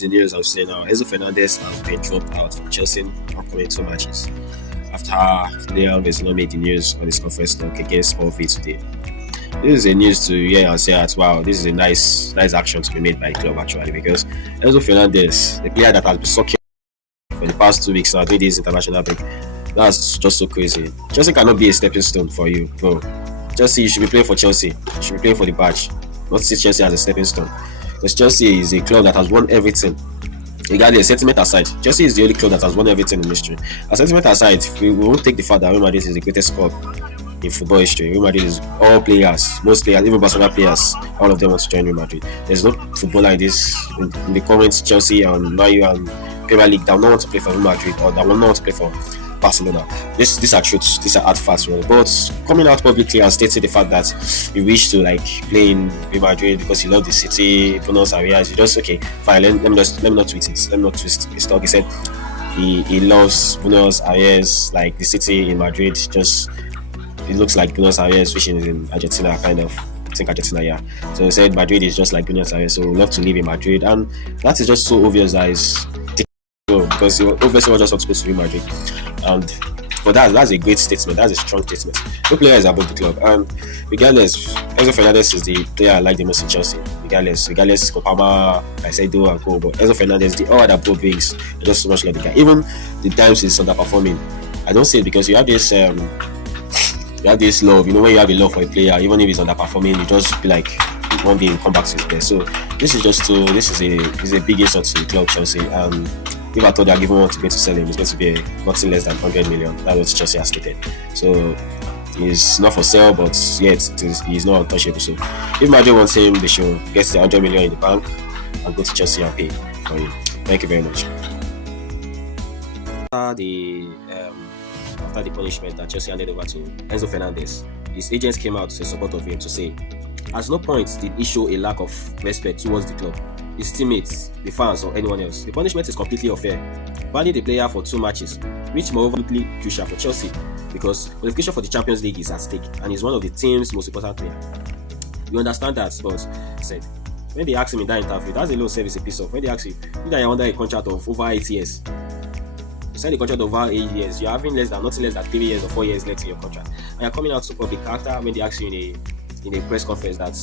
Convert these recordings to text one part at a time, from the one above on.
The news I'm saying now, Enzo Fernández has been dropped out from Chelsea upcoming 2 matches after Leon Vecino made the news on his conference talk against Paul V today. This is a news to hear and say that wow, this is a nice action to be made by the club actually, because Enzo Fernández, the player that has been sucking for the past 2 weeks now doing this international break, that's just so crazy. Chelsea cannot be a stepping stone for you, bro. Chelsea, you should be playing for Chelsea. You should be playing for the badge, not see Chelsea as a stepping stone. Because Chelsea is a club that has won everything. Regardless, sentiment aside, Chelsea is the only club that has won everything in history. And sentiment aside, we won't take the fact that Real Madrid is the greatest club in football history. Real Madrid is all players, most players, even Barcelona players, all of them want to join Real Madrid. There's no footballer in the current Chelsea and Man U and Premier League that will not want to play for Real Madrid or that will not want to play for Barcelona. These are truths, these are hard facts, right? But coming out publicly and stating the fact that you wish to play in Real Madrid because you love the city, Buenos Aires, you just okay, fine. Let me not tweet it. Let me not twist his talk. He said he loves Buenos Aires, like the city in Madrid. Just it looks like Buenos Aires, which is in Argentina, kind of. I think Argentina, yeah. So he said Madrid is just like Buenos Aires, so we love to live in Madrid, and that is just so obvious that it's because he obviously was just not supposed to be Madrid. And but that's a great statement. That's a strong statement. No player is above the club, and regardless, Enzo Fernández is the player I like the most in Chelsea. Regardless, Copama, Caicedo and Co. But Enzo Fernández, the all that ball brings, just so much like the guy. Even the times he's underperforming, I don't say it because you have this love. You know, when you have a love for a player, even if he's underperforming, you just be like one day he'll come back to his best. So this is a big insult to the club Chelsea. If I thought they are giving one to sell him, it's going to be nothing less than 100 million. That's what Chelsea has stated. So he's not for sale, but yet he's not untouchable. So if Madrid wants him, they should get the 100 million in the bank and go to Chelsea and pay for him. Thank you very much. After the punishment that Chelsea handed over to Enzo Fernández, his agents came out in support of him to say, at no point did he show a lack of respect towards the club, his teammates, the fans, or anyone else. The punishment is completely unfair, banning the player for 2 matches, which moreover is crucial for Chelsea because qualification for the Champions League is at stake and he's one of the team's most important players. You understand that, but said when they asked him in that interview, that's a low service a piece of. When they ask you that you're under a contract of over 8 years, you signed a contract of over 8 years, you're having nothing less than 3 years or 4 years left in your contract, and you're coming out to public after when they ask you in a press conference that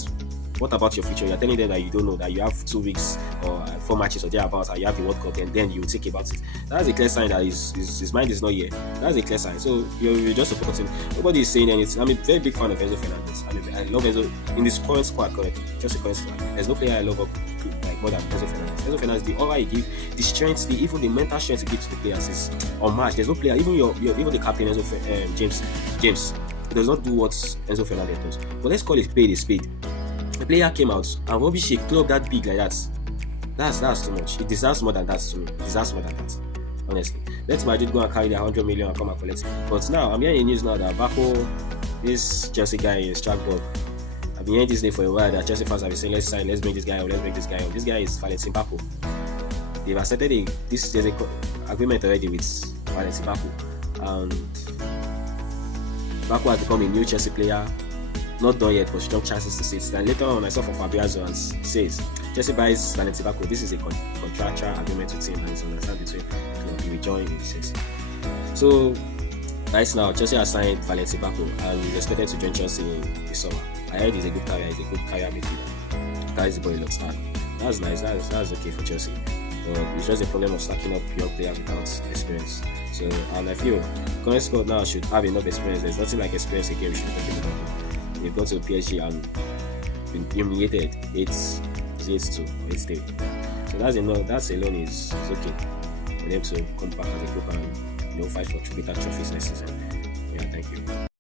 what about your future? You're telling them that you don't know, that you have 2 weeks or 4 matches or thereabouts, and you have the World Cup, and then you think about it. That's a clear sign that his mind is not here. That's a clear sign. So you're just supporting. Nobody is saying anything. I'm a very big fan of Enzo Fernández. I love Enzo in this current squad. Correct? Just a current squad. There's no player I love more than Enzo Fernández. Enzo Fernández, the aura he gives, the strength, even the mental strength he gives to the players is unmatched. There's no player, even even the captain James. He does not do what Enzo Fernández does. But let's call it spade a spade. The player came out and rubbish a club that big like that. That's too much. It deserves more than that to me. It deserves more than that. Honestly. Let Madrid go and carry their 100 million and come and collect it. But now I'm hearing news now that Bako, this Chelsea guy is tracked up. I've been hearing this name for a while that Chelsea fans have been saying let's bring this guy up. This guy is Valentin Bako. They've accepted there's an agreement already with Valentin Bako. And Bako has become a new Chelsea player. Not done yet, but strong chances to see it. Then later on, I saw from Fabiazzo and says Chelsea buys Valentin Bako. This is a contractual agreement with him, and it's understood between he will join in Chelsea. So right now, Chelsea has signed Valentin Bako and is expected to join Chelsea in the summer. I heard he's a good carrier. He's a good carrier midfielder. Carries the ball a lot hard. That's nice. That's okay for Chelsea. But it's just a problem of stacking up young players without experience. So and I feel current squad now should have enough experience. There's nothing like experience again. We should be talking about. They go to PSG and been humiliated 8-2 or 8-3. So that alone is okay for them to come back as a group and fight for greater trophies next season. Yeah, thank you.